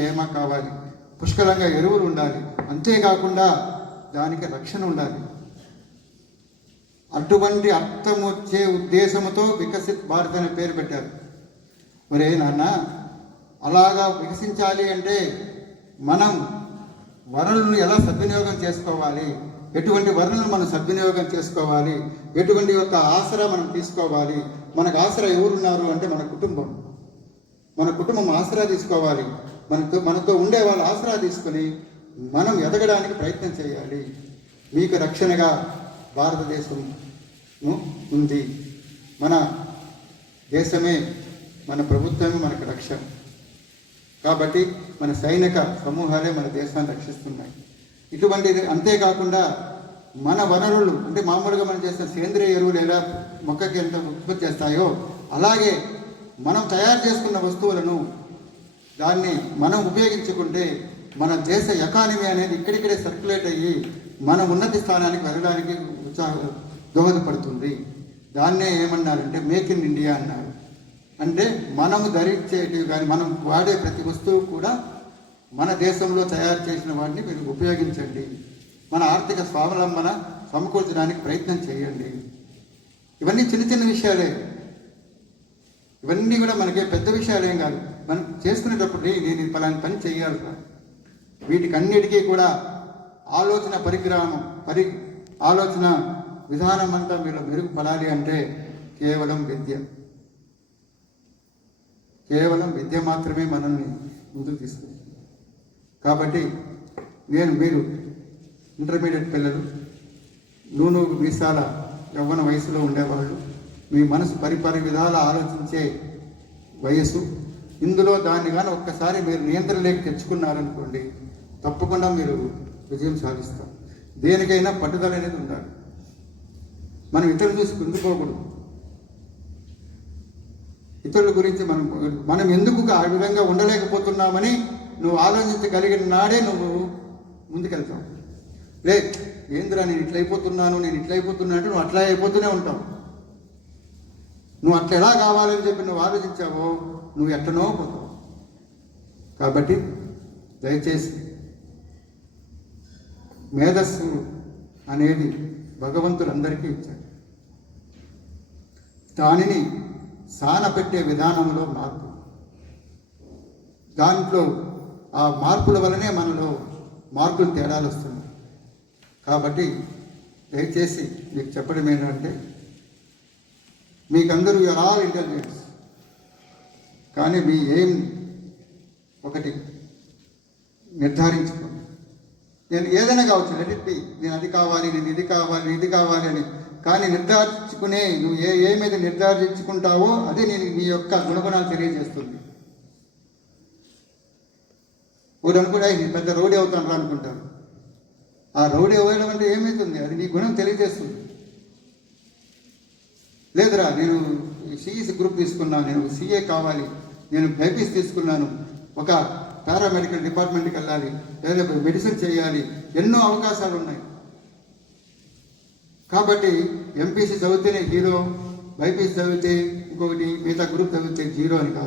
తేమ కావాలి. పుష్కలంగా ఎరువులు ఉండాలి. అంతేకాకుండా దానికి రక్షణ ఉండాలి. అటువంటి అర్థం వచ్చే ఉద్దేశంతో వికసిత్ భారత్ అనే పేరు పెట్టారు. ఒరే నాన్న అలాగా వికసించాలి అంటే మనం వనరులను ఎలా సద్వినియోగం చేసుకోవాలి? ఎటువంటి వనరులను మనం సద్వినియోగం చేసుకోవాలి? ఎటువంటి యొక్క ఆసరా మనం తీసుకోవాలి? మనకు ఆసరా ఎవరున్నారు అంటే మన కుటుంబం. మన కుటుంబం ఆసరా తీసుకోవాలి. మనతో మనతో ఉండే వాళ్ళ ఆసరా తీసుకొని మనం ఎదగడానికి ప్రయత్నం చేయాలి. మీకు రక్షణగా భారతదేశం ఉంది. మన దేశమే మన ప్రభుత్వమే మనకు రక్షణ. కాబట్టి మన సైనిక సమూహాలే మన దేశాన్ని రక్షిస్తున్నాయి. ఇటువంటి అంతేకాకుండా మన వనరులు అంటే మామూలుగా మనం చేసిన సేంద్రియ ఎరువులు ఎలా మొక్కకి ఎంత ఉత్పత్తి చేస్తాయో అలాగే మనం తయారు చేసుకున్న వస్తువులను దాన్ని మనం ఉపయోగించుకుంటే మన దేశ ఎకానమీ అనేది ఇక్కడిక్కడే సర్క్యులేట్ అయ్యి మన ఉన్నత స్థానానికి వెళ్ళడానికి ఉత్సాహ దోహదపడుతుంది. దాన్నే ఏమన్నారంటే మేక్ ఇన్ ఇండియా అన్నారు. అంటే మనము ధరించేటివి కానీ మనం వాడే ప్రతి వస్తువు కూడా మన దేశంలో తయారు చేసిన వాటిని మీరు ఉపయోగించండి. మన ఆర్థిక స్వావలంబన సమకూర్చడానికి ప్రయత్నం చేయండి. ఇవన్నీ చిన్న చిన్న విషయాలే. ఇవన్నీ కూడా మనకి పెద్ద విషయాలేం కాదు. మనం చేసుకునేటప్పుడు నేను ఇది పలాని పని చేయాలి వీటికి అన్నిటికీ కూడా ఆలోచన పరిగ్రహం పరి ఆలోచన విధానం అంతా మీరు మెరుగుపడాలి అంటే కేవలం విద్య. కేవలం విద్య మాత్రమే మనల్ని ముందుకు తీసుకెళ్తుంది కాబట్టి నేను మీరు ఇంటర్మీడియట్ పిల్లలు నూనె మీసాల యవ్వన వయసులో ఉండేవాళ్ళు మీ మనసు పరిపరి విధాల ఆలోచించే వయసు ఇందులో దాన్ని కానీ ఒక్కసారి మీరు నియంత్రణలోకి తెచ్చుకున్నారనుకోండి తప్పకుండా మీరు విజయం సాధిస్తారు. దేనికైనా పట్టుదల అనేది ఉండాలి. మనం ఇతరులు చూసి కుందుకోకూడదు ఇతరుల గురించి మనం మనం ఎందుకు ఆ విధంగా ఉండలేకపోతున్నామని నువ్వు ఆలోచించగలిగిన నాడే నువ్వు ముందుకెళ్తావు. లే ఏంద్రా నేను ఇట్లా అయిపోతున్నాను నేను ఇట్లయిపోతున్నా అంటే నువ్వు అట్లా అయిపోతూనే ఉంటావు. నువ్వు అట్లా ఎలా కావాలని చెప్పి నువ్వు ఆలోచించావో నువ్వు ఎట్లనో పోతావు. కాబట్టి దయచేసి మేధస్సు అనేది భగవంతులందరికీ ఇచ్చాడు దానిని సానపెట్టే విధానంలో మార్పు. దాంట్లో ఆ మార్పుల వలనే మనలో మార్పులు తేడాలు వస్తున్నాయి కాబట్టి దయచేసి మీకు చెప్పడం ఏంటంటే మీకందరూ యూఆర్ ఆల్ ఇంటెలిజెంట్స్ కానీ మీ ఏం ఒకటి నిర్ధారించుకోండి. నేను ఏదైనా కావచ్చు లెట్ బి నేను అది కావాలి నేను ఇది కావాలి ఇది కావాలి అని. కానీ నిర్ధారించుకునే నువ్వు ఏ ఏమైతే నిర్ధారించుకుంటావో అది నేను నీ యొక్క గుణగుణాలు తెలియజేస్తుంది. ఊరు అనుకుంటే నేను పెద్ద రౌడీ అవుతాను అనుకుంటాను. ఆ రౌడీ అవ్వడం అంటే ఏమవుతుంది? అది నీ గుణం తెలియజేస్తుంది. లేదురా నేను సిఈసి గ్రూప్ తీసుకున్నాను నేను సిఏ కావాలి నేను బైపీస్ తీసుకున్నాను. ఒక పారామెడికల్ డిపార్ట్మెంట్కి వెళ్ళాలి లేదా మెడిసిన్ చేయాలి ఎన్నో అవకాశాలు ఉన్నాయి కాబట్టి ఎంపీసీ చదివితేనే హీరో బైపీసీ చదివితే ఇంకొకటి మిగతా గ్రూప్ చదివితే జీరో అని కాదు.